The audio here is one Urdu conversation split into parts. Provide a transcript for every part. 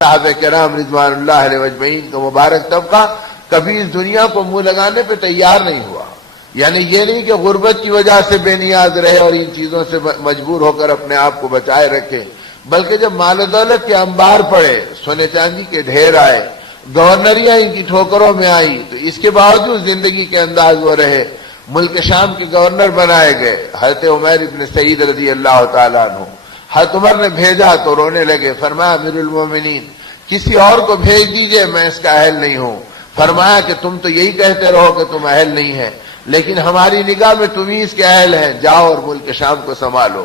صحابہ کرام رضوان اللہ علیہ اجمعین کا مبارک طبقہ کبھی اس دنیا کو منہ لگانے پہ تیار نہیں ہوا. یعنی یہ نہیں کہ غربت کی وجہ سے بے نیاز رہے اور ان چیزوں سے مجبور ہو کر اپنے آپ کو بچائے رکھے، بلکہ جب مال و دولت کے انبار پڑے، سونے چاندی کے ڈھیر آئے، گورنریاں ان کی ٹھوکروں میں آئی، تو اس کے باوجود زندگی کے انداز وہ رہے. ملک شام کے گورنر بنائے گئے حضرت عمر ابن سعید رضی اللہ تعالیٰ عنہ. حضرت عمر نے بھیجا تو رونے لگے. فرمایا امیر المومنین کسی اور کو بھیج دیجئے، میں اس کا اہل نہیں ہوں. فرمایا کہ تم تو یہی کہتے رہو کہ تم اہل نہیں ہیں، لیکن ہماری نگاہ میں تم ہی اس کے اہل ہیں، جاؤ اور ملک شام کو سنبھالو.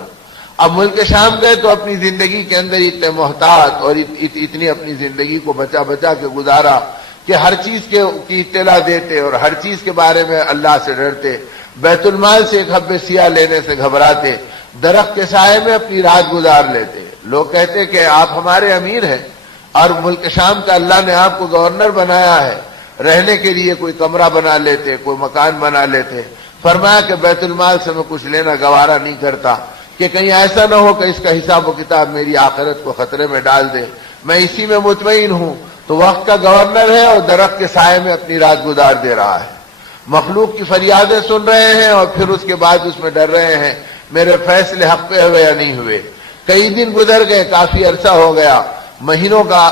اب ملک شام گئے تو اپنی زندگی کے اندر اتنے محتاط اور اتنی اپنی زندگی کو بچا بچا کے گزارا کہ ہر چیز کی اطلاع دیتے اور ہر چیز کے بارے میں اللہ سے ڈرتے. بیت المال سے ایک حبہ سیاہ لینے سے گھبراتے، درخت کے سائے میں اپنی رات گزار لیتے. لوگ کہتے کہ آپ ہمارے امیر ہیں اور ملک شام کا اللہ نے آپ کو گورنر بنایا ہے، رہنے کے لیے کوئی کمرہ بنا لیتے، کوئی مکان بنا لیتے. فرمایا کہ بیت المال سے میں کچھ لینا گوارا نہیں کرتا کہ کہیں ایسا نہ ہو کہ اس کا حساب و کتاب میری آخرت کو خطرے میں ڈال دے، میں اسی میں مطمئن ہوں. تو وقت کا گورنر ہے اور درخت کے سائے میں اپنی رات گزار دے رہا ہے، مخلوق کی فریادیں سن رہے ہیں اور پھر اس کے بعد اس میں ڈر رہے ہیں میرے فیصلے حق پہ ہوئے یا نہیں ہوئے. کئی دن گزر گئے، کافی عرصہ ہو گیا، مہینوں کا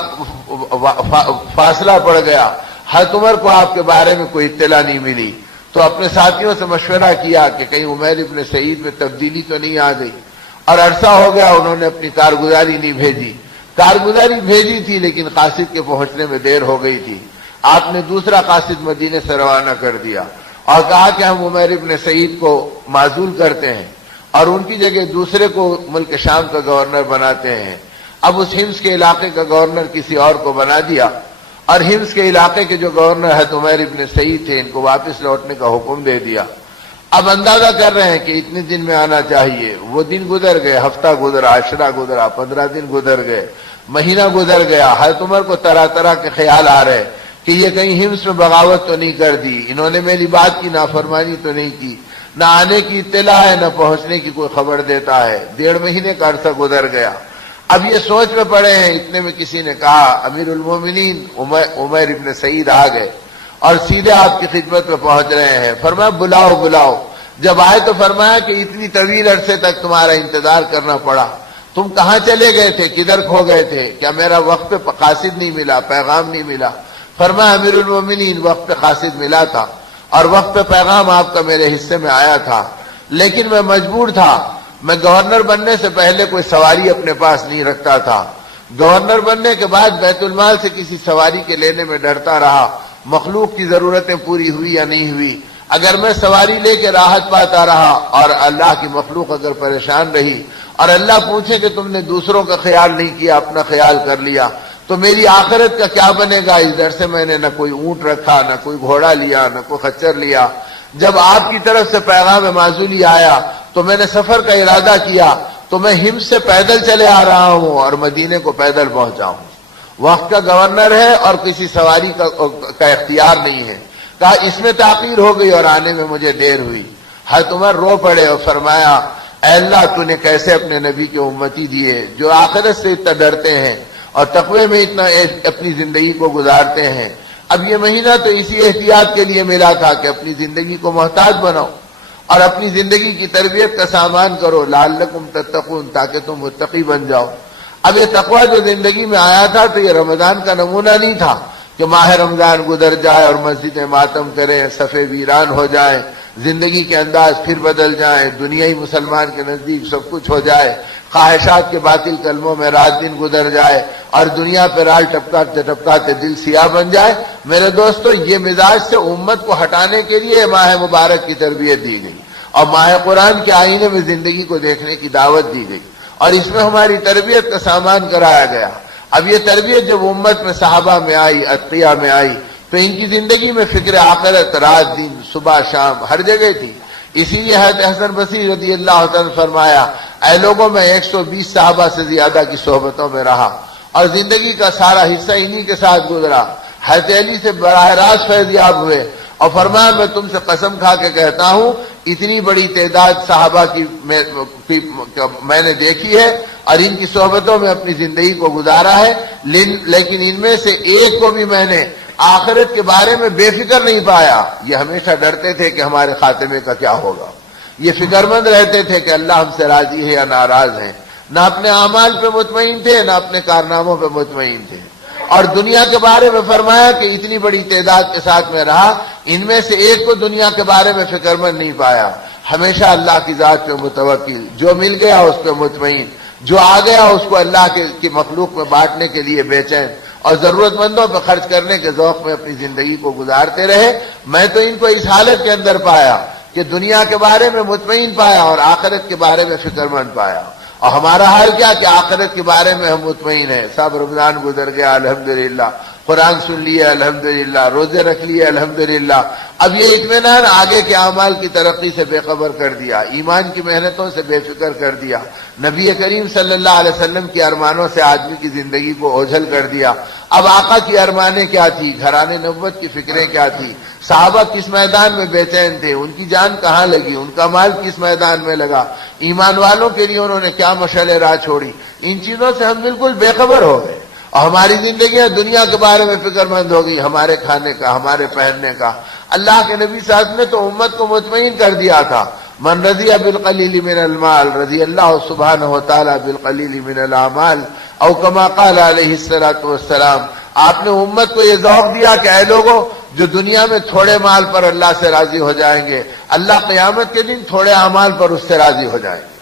فاصلہ پڑ گیا. حضرت عمر کو آپ کے بارے میں کوئی اطلاع نہیں ملی، تو اپنے ساتھیوں سے مشورہ کیا کہ کہیں عمیر ابن سعید میں تبدیلی تو نہیں آ گئی. اور عرصہ ہو گیا انہوں نے اپنی کارگزاری نہیں بھیجی. کارگزاری بھیجی تھی لیکن قاصد کے پہنچنے میں دیر ہو گئی تھی. آپ نے دوسرا قاصد مدینے سے روانہ کر دیا اور کہا کہ ہم عمیر ابن سعید کو معزول کرتے ہیں اور ان کی جگہ دوسرے کو ملک شام کا گورنر بناتے ہیں. اب اس حمص کے علاقے کا گورنر کسی اور کو بنا دیا اور حمص کے علاقے کے جو گورنر حضرت عمیر ابن سعید تھے ان کو واپس لوٹنے کا حکم دے دیا. اب اندازہ کر رہے ہیں کہ اتنے دن میں آنا چاہیے. وہ دن گزر گئے، ہفتہ گزرا، عشرہ گزرا، 15 دن گزر گئے، مہینہ گزر گیا. حضرت عمر کو طرح طرح کے خیال آ رہے کہ یہ کہیں حمص میں بغاوت تو نہیں کر دی، انہوں نے میری بات کی نافرمانی تو نہیں کی، نہ آنے کی اطلاع ہے نہ پہنچنے کی کوئی خبر دیتا ہے. 1.5 مہینے کا عرصہ گزر گیا. اب یہ سوچ میں پڑے ہیں. اتنے میں کسی نے کہا امیر المومنین عمر ابن سعید آ گئے اور سیدھے آپ کی خدمت میں پہنچ رہے ہیں. فرمایا بلاؤ بلاؤ. جب آئے تو فرمایا کہ اتنی طویل عرصے تک تمہارا انتظار کرنا پڑا، تم کہاں چلے گئے تھے، کدھر کھو گئے تھے؟ کیا میرا وقت پہ قاصد نہیں ملا، پیغام نہیں ملا؟ فرمایا امیر المومنین وقت پہ قاصد ملا تھا اور وقت پہ پیغام آپ کا میرے حصے میں آیا تھا، لیکن میں مجبور تھا. میں گورنر بننے سے پہلے کوئی سواری اپنے پاس نہیں رکھتا تھا. گورنر بننے کے بعد بیت المال سے کسی سواری کے لینے میں ڈرتا رہا، مخلوق کی ضرورتیں پوری ہوئی یا نہیں ہوئی. اگر میں سواری لے کے راحت پاتا رہا اور اللہ کی مخلوق اگر پریشان رہی اور اللہ پوچھے کہ تم نے دوسروں کا خیال نہیں کیا، اپنا خیال کر لیا، تو میری آخرت کا کیا بنے گا؟ اس ڈر سے میں نے نہ کوئی اونٹ رکھا، نہ کوئی گھوڑا لیا، نہ کوئی خچر لیا. جب آپ کی طرف سے پیغام معزولی آیا تو میں نے سفر کا ارادہ کیا، تو میں حمص سے پیدل چلے آ رہا ہوں اور مدینے کو پیدل پہنچا ہوں. وقت کا گورنر ہے اور کسی سواری کا اختیار نہیں ہے. کہا اس میں تاخیر ہو گئی اور آنے میں مجھے دیر ہوئی. حضرت عمر رو پڑے اور فرمایا اے اللہ تو نے کیسے اپنے نبی کے امتی دیے جو آخرت سے اتنا ڈرتے ہیں اور تقوی میں اتنا اپنی زندگی کو گزارتے ہیں. اب یہ مہینہ تو اسی احتیاط کے لیے ملا تھا کہ اپنی زندگی کو محتاط بناؤ اور اپنی زندگی کی تربیت کا سامان کرو، لعلکم تتقون، تاکہ تم متقی بن جاؤ. اب یہ تقوی جو زندگی میں آیا تھا تو یہ رمضان کا نمونہ نہیں تھا کہ ماہ رمضان گزر جائے اور مسجدیں ماتم کریں، صفے ویران ہو جائیں، زندگی کے انداز پھر بدل جائیں، دنیا ہی مسلمان کے نزدیک سب کچھ ہو جائے، خواہشات کے باطل کلموں میں رات دن گزر جائے اور دنیا پہ رال ٹپکاتے ٹپکاتے دل سیاہ بن جائے. میرے دوستو یہ مزاج سے امت کو ہٹانے کے لیے ماہ مبارک کی تربیت دی گئی اور ماہ قرآن کے آئینے میں زندگی کو دیکھنے کی دعوت دی گئی اور اس میں ہماری تربیت کا سامان کرایا گیا. اب یہ تربیت جب امت میں صحابہ میں آئی، اتقیاء میں آئی، تو ان کی زندگی میں فکر آخرت رات دن صبح شام ہر جگہ تھی. اسی لیے حضرت حسن بصری رضی اللہ عنہ نے فرمایا اے لوگوں میں 120 صحابہ سے زیادہ کی صحبتوں میں رہا اور زندگی کا سارا حصہ انہی کے ساتھ گزرا. حضرت علی سے براہ راست فیض یاب ہوئے اور فرمایا میں تم سے قسم کھا کے کہتا ہوں اتنی بڑی تعداد صحابہ کی میں نے دیکھی ہے اور ان کی صحبتوں میں اپنی زندگی کو گزارا ہے، لیکن ان میں سے ایک کو بھی میں نے آخرت کے بارے میں بے فکر نہیں پایا۔ یہ ہمیشہ ڈرتے تھے کہ ہمارے خاتمے کا کیا ہوگا، یہ فکر مند رہتے تھے کہ اللہ ہم سے راضی ہے یا ناراض ہے، نہ اپنے اعمال پہ مطمئن تھے نہ اپنے کارناموں پہ مطمئن تھے۔ اور دنیا کے بارے میں فرمایا کہ اتنی بڑی تعداد کے ساتھ میں رہا، ان میں سے ایک کو دنیا کے بارے میں فکر مند نہیں پایا، ہمیشہ اللہ کی ذات پہ متوکل، جو مل گیا اس پہ مطمئن، جو آ گیا اس کو اللہ کی مخلوق میں بانٹنے کے لیے بے چین، اور ضرورت مندوں پہ خرچ کرنے کے ذوق میں اپنی زندگی کو گزارتے رہے۔ میں تو ان کو اس حالت کے اندر پایا کہ دنیا کے بارے میں مطمئن پایا اور آخرت کے بارے میں فکر مند پایا۔ اور ہمارا حال کیا کہ آخرت کے بارے میں ہم مطمئن ہیں، سب رمضان گزر گیا الحمدللہ، قرآن سن لیا الحمدللہ، روزے رکھ لیے الحمدللہ، اب یہ اطمینان آگے کے اعمال کی ترقی سے بے خبر کر دیا، ایمان کی محنتوں سے بے فکر کر دیا، نبی کریم صلی اللہ علیہ وسلم کی ارمانوں سے آدمی کی زندگی کو اوجھل کر دیا۔ اب آقا کی ارمانیں کیا تھی، گھرانے نبوت کی فکریں کیا تھی، صحابہ کس میدان میں بے چین تھے، ان کی جان کہاں لگی، ان کا مال کس میدان میں لگا، ایمان والوں کے لیے انہوں نے کیا مشعل راہ چھوڑی، ان چیزوں سے ہم بالکل بے خبر ہو گئے، اور ہماری زندگیاں دنیا کے بارے میں فکر مند ہو گئی، ہمارے کھانے کا، ہمارے پہننے کا۔ اللہ کے نبی صلی اللہ علیہ وسلم نے تو امت کو مطمئن کر دیا تھا، من رضی بالقلیل من المال رضی اللہ سبحانہ وتعالی بالقلیل من الاعمال، او کما قال علیہ الصلوۃ والسلام۔ آپ نے امت کو یہ ذوق دیا کہ اے لوگوں، جو دنیا میں تھوڑے مال پر اللہ سے راضی ہو جائیں گے، اللہ قیامت کے دن تھوڑے اعمال پر اس سے راضی ہو جائیں گے۔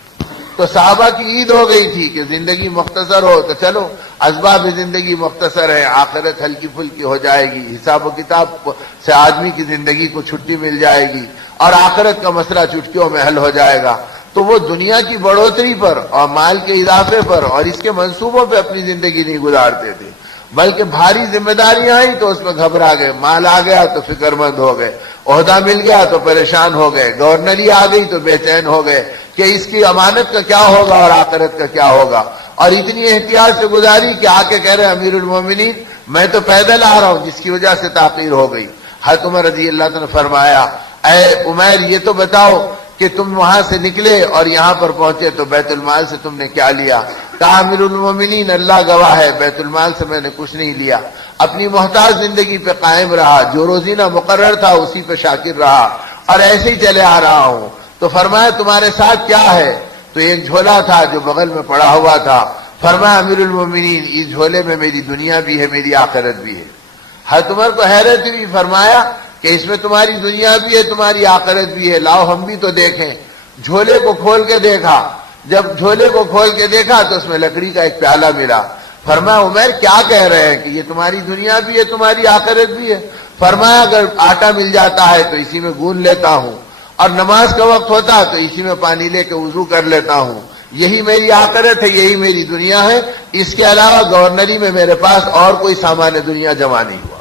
تو صحابہ کی عید ہو گئی تھی کہ زندگی مختصر ہو، تو چلو اسباب زندگی مختصر ہے، آخرت ہلکی پھلکی ہو جائے گی، حساب و کتاب سے آدمی کی زندگی کو چھٹی مل جائے گی اور آخرت کا مسئلہ چٹکیوں میں حل ہو جائے گا۔ تو وہ دنیا کی بڑھوتری پر اور مال کے اضافے پر اور اس کے منصوبوں پہ اپنی زندگی نہیں گزارتے تھے، بلکہ بھاری ذمہ داریاں آئی تو اس میں گھبرا گئے، مال آ گیا تو فکر مند ہو گئے، عہدہ مل گیا تو پریشان ہو گئے، گورنری آ گئی تو بے چین ہو گئے کہ اس کی امانت کا کیا ہوگا اور آخرت کا کیا ہوگا، اور اتنی احتیاط سے گزاری کہ آ کے کہہ رہے امیر المومنین میں تو پیدل آ رہا ہوں، جس کی وجہ سے تاخیر ہو گئی۔ حضرت عمر رضی اللہ عنہ نے فرمایا اے عمیر یہ تو بتاؤ کہ تم وہاں سے نکلے اور یہاں پر پہنچے تو بیت المال سے تم نے کیا لیا؟ کہا امیر المومنین اللہ گواہ ہے بیت المال سے میں نے کچھ نہیں لیا، اپنی محتاج زندگی پہ قائم رہا، جو روزینہ مقرر تھا اسی پہ شاکر رہا اور ایسے ہی چلے آ رہا ہوں۔ تو فرمایا تمہارے ساتھ کیا ہے؟ تو ایک جھولا تھا جو بغل میں پڑا ہوا تھا۔ فرمایا امیر المومنین اس جھولے میں میری دنیا بھی ہے میری آخرت بھی ہے۔ حضرت عمر کو حیرت ہوئی، فرمایا کہ اس میں تمہاری دنیا بھی ہے تمہاری آخرت بھی ہے، لاؤ ہم بھی تو دیکھیں۔ جھولے کو کھول کے دیکھا، جب جھولے کو کھول کے دیکھا تو اس میں لکڑی کا ایک پیالہ ملا۔ فرمایا عمر کیا کہہ رہے ہیں کہ یہ تمہاری دنیا بھی ہے تمہاری آخرت بھی ہے؟ فرمایا اگر آٹا مل جاتا ہے تو اسی میں گون لیتا ہوں، اور نماز کا وقت ہوتا تو اسی میں پانی لے کے وضو کر لیتا ہوں، یہی میری آخرت ہے یہی میری دنیا ہے، اس کے علاوہ گورنری میں میرے پاس اور کوئی سامان دنیا جمع نہیں ہوا۔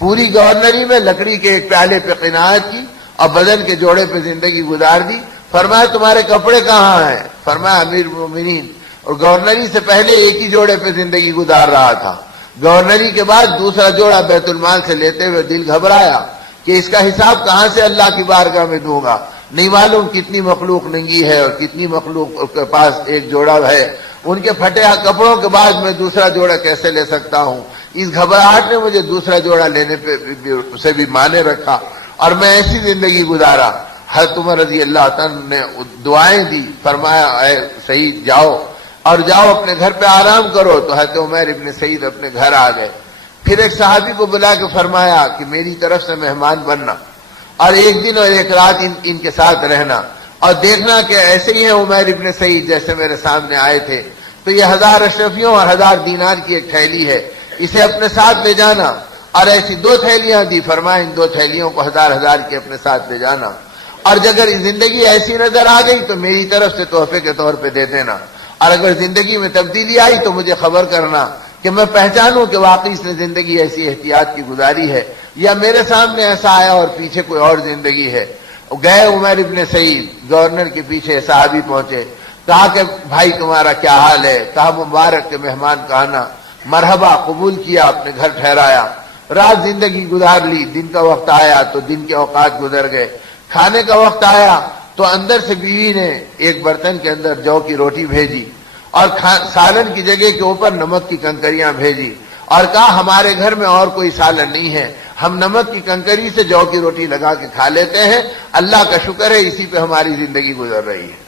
پوری گورنری میں لکڑی کے ایک پیالے پہ قناعت کی اور بدن کے جوڑے پہ زندگی گزار دی۔ فرمایا تمہارے کپڑے کہاں ہیں؟ فرمایا امیر المومنین اور گورنری سے پہلے ایک ہی جوڑے پہ زندگی گزار رہا تھا، گورنری کے بعد دوسرا جوڑا بیت المال سے لیتے ہوئے دل گھبرایا کہ اس کا حساب کہاں سے اللہ کی بارگاہ میں دوں گا، نہیں معلوم کتنی مخلوق ننگی ہے اور کتنی مخلوق کے پاس ایک جوڑا ہے، ان کے پھٹے کپڑوں کے بعد میں دوسرا جوڑا کیسے لے سکتا ہوں؟ اس گھبراہٹ نے مجھے دوسرا جوڑا لینے پہ سے بھی مانے رکھا اور میں ایسی زندگی گزارا۔ حضرت عمر رضی اللہ عنہ نے دعائیں دی، فرمایا اے سعید جاؤ اور جاؤ اپنے گھر پہ آرام کرو۔ تو حضرت عمر ابن سعید اپنے گھر آ گئے، پھر ایک صحابی کو بلا کے فرمایا کہ میری طرف سے مہمان بننا اور ایک دن اور ایک رات ان کے ساتھ رہنا اور دیکھنا کہ ایسے ہی ہیں عمر ابن سعید جیسے میرے سامنے آئے تھے، تو یہ 1000 اشرفیوں اور 1000 دینار کی ایک تھیلی ہے، اسے اپنے ساتھ لے جانا، اور ایسی 2 تھیلیاں دی، فرمایا ان 2 تھیلیوں کو 1000 کی اپنے ساتھ لے جانا، اور اگر زندگی ایسی نظر آ گئی تو میری طرف سے تحفے کے طور پہ دے دینا، اور اگر زندگی میں تبدیلی آئی تو مجھے خبر کرنا کہ میں پہچانوں کہ واقعی اس نے زندگی ایسی احتیاط کی گزاری ہے یا میرے سامنے ایسا آیا اور پیچھے کوئی اور زندگی ہے۔ گئے عمر ابن سعید، گورنر کے پیچھے صحابی پہنچے، کہا کہ بھائی تمہارا کیا حال ہے؟ کہا مبارک کے مہمان کا آنا، مرحبا، قبول کیا، اپنے گھر ٹھہرایا، رات زندگی گزار لی، دن کا وقت آیا تو دن کے اوقات گزر گئے۔ کھانے کا وقت آیا تو اندر سے بیوی نے ایک برتن کے اندر جو کی روٹی بھیجی اور سالن کی جگہ کے اوپر نمک کی کنکریاں بھیجی اور کہا ہمارے گھر میں اور کوئی سالن نہیں ہے، ہم نمک کی کنکری سے جو کی روٹی لگا کے کھا لیتے ہیں، اللہ کا شکر ہے اسی پہ ہماری زندگی گزر رہی ہے۔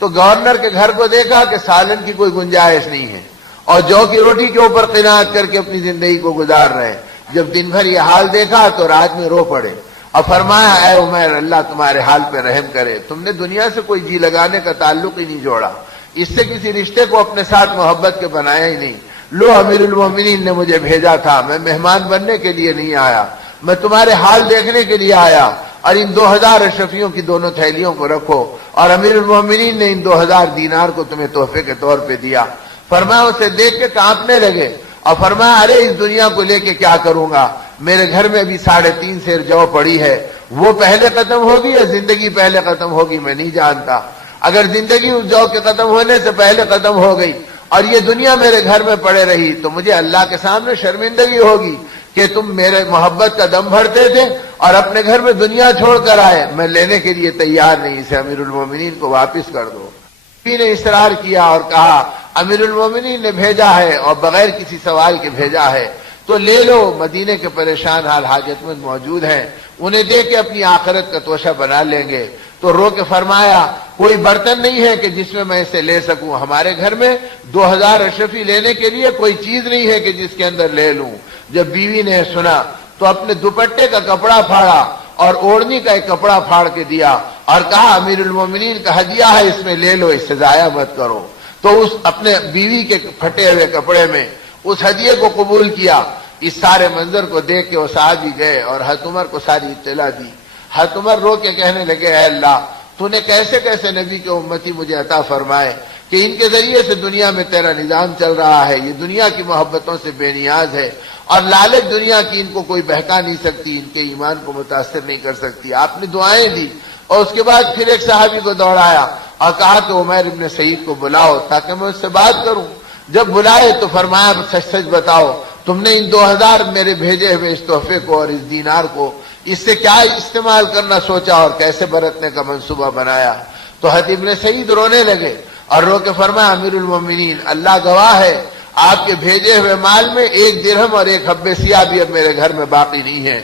تو گورنر کے گھر کو دیکھا کہ سالن کی کوئی گنجائش نہیں ہے اور جو کی روٹی کے اوپر قناعت کر کے اپنی زندگی کو گزار رہے ہیں۔ جب دن بھر یہ حال دیکھا تو رات میں رو پڑے اور فرمایا اے عمیر، اللہ تمہارے حال پہ رحم کرے، تم نے دنیا سے کوئی جی لگانے کا تعلق ہی نہیں جوڑا، اس سے کسی رشتے کو اپنے ساتھ محبت کے بنایا ہی نہیں۔ لو امیر المومنین نے مجھے بھیجا تھا، میں مہمان بننے کے لیے نہیں آیا، میں تمہارے حال دیکھنے کے لیے آیا، اور ان 2000 اشرفیوں کی دونوں تھیلیوں کو رکھو، اور امیر المومنین نے ان 2000 دینار کو تمہیں تحفے کے طور پہ دیا۔ فرمایا اسے دیکھ کے کانپنے لگے اور فرمایا ارے اس دنیا کو لے کے کیا کروں گا، میرے گھر میں ابھی 3.5 سیر جو پڑی ہے، وہ پہلے ختم ہوگی یا زندگی پہلے ختم ہوگی میں نہیں جانتا۔ اگر زندگی اس جو کے ختم ہونے سے پہلے ختم ہو گئی اور یہ دنیا میرے گھر میں پڑے رہی تو مجھے اللہ کے سامنے شرمندگی ہوگی کہ تم میرے محبت کا دم بھرتے تھے اور اپنے گھر میں دنیا چھوڑ کر آئے، میں لینے کے لیے تیار نہیں، اسے امیر المومنین کو واپس کر دو۔ بیوی نے اصرار کیا اور کہا امیر المومنین نے بھیجا ہے اور بغیر کسی سوال کے بھیجا ہے تو لے لو، مدینے کے پریشان حال حاجت مند موجود ہیں، انہیں دے کے اپنی آخرت کا توشہ بنا لیں گے۔ تو رو کے فرمایا کوئی برتن نہیں ہے کہ جس میں اسے لے سکوں، ہمارے گھر میں 2000 اشرفی لینے کے لیے کوئی چیز نہیں ہے کہ جس کے اندر لے لوں۔ جب بیوی نے سنا تو اپنے دوپٹے کا کپڑا پھاڑا اور اوڑھنی کا ایک کپڑا پھاڑ کے دیا اور کہا امیر المومنین کا ہدیہ ہے، اس میں لے لو، اس سے ضائع مت کرو۔ تو اس اپنے بیوی کے پھٹے ہوئے کپڑے میں اس ہدیے کو قبول کیا۔ اس سارے منظر کو دیکھ کے وہ صحابی گئے اور حضرت عمر کو ساری اطلاع دی۔ حضرت عمر رو کے کہنے لگے اے اللہ، تو نے کیسے کیسے نبی کے امتی مجھے عطا فرمائے کہ ان کے ذریعے سے دنیا میں تیرا نظام چل رہا ہے، یہ دنیا کی محبتوں سے بے نیاز ہے اور لالچ دنیا کی ان کو کوئی بہکا نہیں سکتی، ان کے ایمان کو متاثر نہیں کر سکتی۔ آپ نے دعائیں دی اور اس کے بعد پھر ایک صحابی کو دوڑایا اور کہا کہ عمیر ابن سعید کو بلاؤ تاکہ میں اس سے بات کروں۔ جب بلائے تو فرمایا سچ سچ بتاؤ، تم نے ان 2000 میرے بھیجے ہوئے اس تحفے کو اور اس دینار کو اس سے کیا استعمال کرنا سوچا اور کیسے برتنے کا منصوبہ بنایا؟ تو حضرت ابن سعید رونے لگے اور رو کے فرمایا امیر المومنین اللہ گواہ ہے، آپ کے بھیجے ہوئے مال میں 1 درہم اور 1 حبے سیاہ بھی اب میرے گھر میں باقی نہیں ہے۔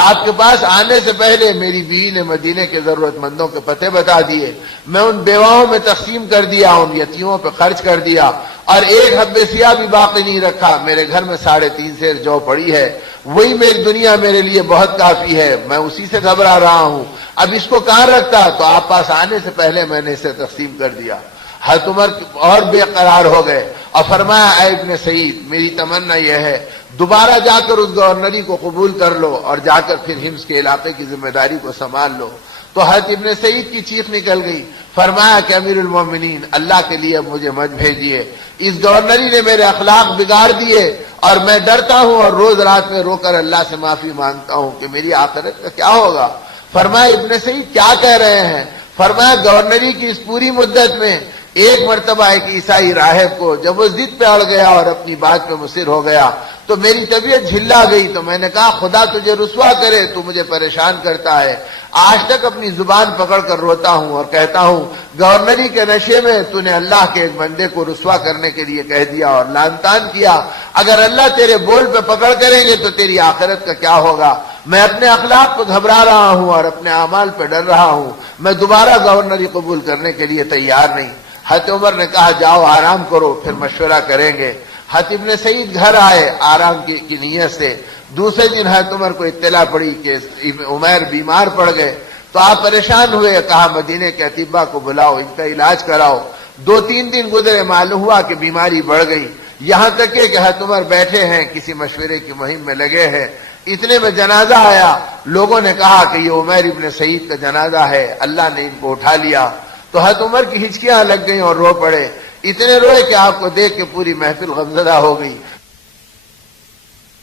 آپ کے پاس آنے سے پہلے میری بیوی نے مدینے کے ضرورت مندوں کے پتے بتا دیے، میں ان بیواؤں میں تقسیم کر دیا، ان یتیموں پہ خرچ کر دیا اور 1 حبے سیاہ بھی باقی نہیں رکھا۔ میرے گھر میں 3.5 سیر جو پڑی ہے، وہی میری دنیا میرے لیے بہت کافی ہے، میں اسی سے گھبرا رہا ہوں، اب اس کو کہاں رکھتا؟ تو آپ پاس آنے سے پہلے میں نے اسے تقسیم کر دیا۔ حضرت عمر اور بے قرار ہو گئے اور فرمایا اے ابن سعید، میری تمنا یہ ہے دوبارہ جا کر اس گورنری کو قبول کر لو اور جا کر پھر حمص کے علاقے کی ذمہ داری کو سنبھال لو۔ تو حضرت ابن سعید کی چیخ نکل گئی، فرمایا کہ امیر المومنین اللہ کے لیے اب مجھے مت بھیجیے، اس گورنری نے میرے اخلاق بگاڑ دیے اور میں ڈرتا ہوں اور روز رات میں رو کر اللہ سے معافی مانگتا ہوں کہ میری آخرت کا کیا ہوگا۔ فرمایا ابن سعید کیا کہہ رہے ہیں؟ فرمایا گورنری کی اس پوری مدت میں ایک مرتبہ ایک عیسائی راہب کو جب وہ ضد پہ اڑ گیا اور اپنی بات پہ مصر ہو گیا تو میری طبیعت جھلا گئی، تو میں نے کہا خدا تجھے رسوا کرے، تو مجھے پریشان کرتا ہے۔ آج تک اپنی زبان پکڑ کر روتا ہوں اور کہتا ہوں گورنری کے نشے میں تو نے اللہ کے ایک بندے کو رسوا کرنے کے لیے کہہ دیا اور لعن طعن کیا، اگر اللہ تیرے بول پہ پکڑ کریں گے تو تیری آخرت کا کیا ہوگا؟ میں اپنے اخلاق پہ گھبرا رہا ہوں اور اپنے اعمال پہ ڈر رہا ہوں، میں دوبارہ گورنری قبول کرنے کے لیے تیار نہیں۔ حضرت عمر نے کہا جاؤ آرام کرو، پھر مشورہ کریں گے۔ حضرت ابن سعید گھر آئے آرام کی نیت سے۔ دوسرے دن حضرت عمر کو اطلاع پڑی کہ عمیر بیمار پڑ گئے تو آپ پریشان ہوئے، کہا مدینے کے اطباء کو بلاؤ، ان کا علاج کراؤ۔ 2-3 دن گزرے، معلوم ہوا کہ بیماری بڑھ گئی، یہاں تک کہ حضرت عمر بیٹھے ہیں کسی مشورے کی مہم میں لگے ہیں، اتنے میں جنازہ آیا۔ لوگوں نے کہا کہ یہ عمیر ابن سعید کا جنازہ ہے، اللہ نے ان کو اٹھا لیا۔ تو حضرت عمر کی ہچکیاں لگ گئیں اور رو پڑے، اتنے روئے کہ آپ کو دیکھ کے پوری محفل غمزدہ ہو گئی۔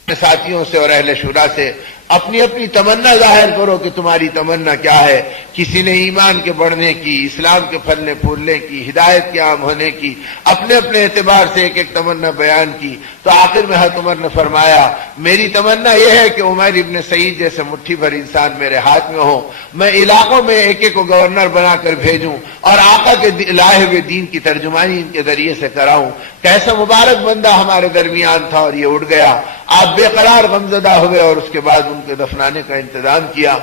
ساتھیوں سے اور اہل شورا سے اپنی اپنی تمنا ظاہر کرو کہ تمہاری تمنا کیا ہے. کسی نے ایمان کے بڑھنے کی، اسلام کے پھلنے پھولنے کی، ہدایت کے عام ہونے کی، اپنے اپنے اعتبار سے ایک ایک تمنا بیان کی. تو آخر میں حضرت عمر نے فرمایا میری تمنا یہ ہے کہ عمیر ابن سعید جیسے مٹھی بھر انسان میرے ہاتھ میں ہو، میں علاقوں میں ایک ایک کو گورنر بنا کر بھیجوں اور آقا کے لائے ہوئے دین کی ترجمانی ان کے ذریعے سے کراؤں. کیسا مبارک بندہ ہمارے درمیان تھا اور یہ اٹھ گیا. آپ بے قرار غمزدہ ہوئے اور اس کے بعد ان کے دفنانے کا انتظام کیا.